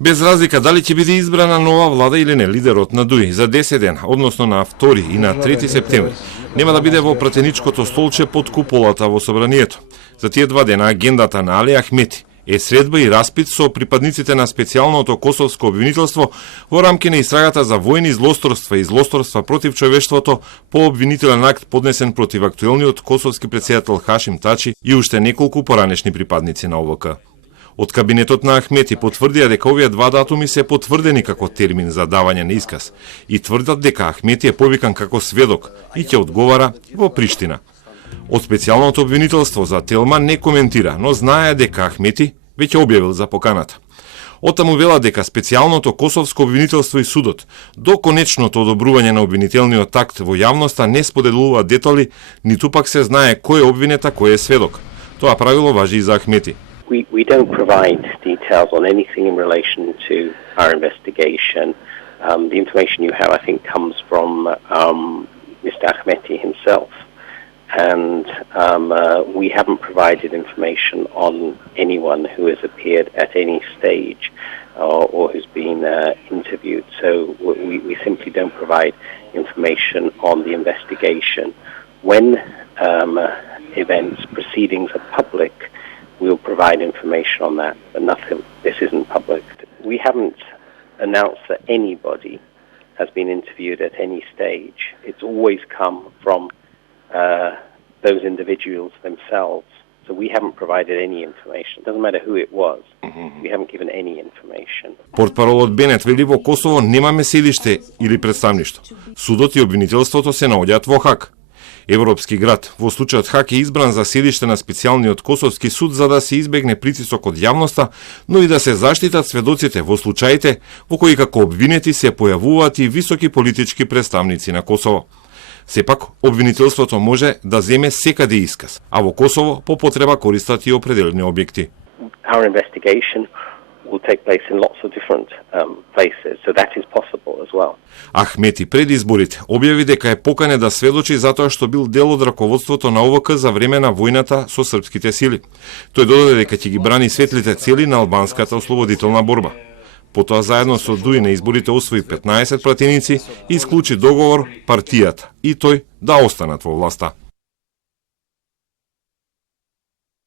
Без разлика дали ќе биде избрана нова влада или не, лидерот на ДУИ за 10 дена, односно на 2 и на 3 септември, нема да биде во пратеничкото столче под куполата во собранието. За тие 2 дена агендата на Али Ахмети е средба и распит со припадниците на специјалното косовско обвинителство во рамки на истрагата за војни злосторства и злосторства против човештвото по обвинителен акт поднесен против актуелниот косовски претседател Хашим Тачи и уште неколку поранешни припадници на ОВК. Од кабинетот на Ахмети потврдија дека овие 2 датуми се потврдени како термин за давање на исказ и тврдат дека Ахмети е повикан како сведок и ќе одговара во Приштина. Од специјалното обвинителство за Телма не коментира, но знае дека Ахмети веќе објавил за поканата. Оттаму вела дека специјалното косовско обвинителство и судот до конечното одобрување на обвинителниот акт во јавноста не споделува детали, ниту пак се знае кој е обвинет, а кој е сведок. Тоа правило важи и за Ахмети. We don't provide details on anything in relation to our investigation. The information you have, I think, comes from Mr. Ahmeti himself. And we haven't provided information on anyone who has appeared at any stage or who's been interviewed. So we simply don't provide information on the investigation. When events, proceedings are public, we'll provide information on that, but nothing, this isn't public. We haven't announced that anybody has been interviewed at any stage. It's always come from those individuals themselves. So we haven't provided any information. It doesn't matter who it was. We haven't given any information. Портпаролот Бенет вели во Косово немаме седиште или представништво. Судот и обвинителството се наоѓаат во Хаг. Европски град, во случајот Хаг е избран за седиште на специјалниот Косовски суд за да се избегне притисок од јавноста, но и да се заштитат сведоците во случаите во кои како обвинети се појавуваат и високи политички представници на Косово. Сепак, обвинителството може да земе секаде исказ, а во Косово по потреба користат и определени објекти. Our investigation will take place in lots of different places, so that is possible as well. Ахмети пред изборите објави дека е поканет да сведочи затоа што бил дел од раководството на ОВК за време на војната со српските сили. Тој додаде дека ќе ги брани светлите цели на албанската ослободителна борба. Потоа заедно со ДУИ на изборите освои 15 пратеници и исклучи договор партијата и тој да останат во власта.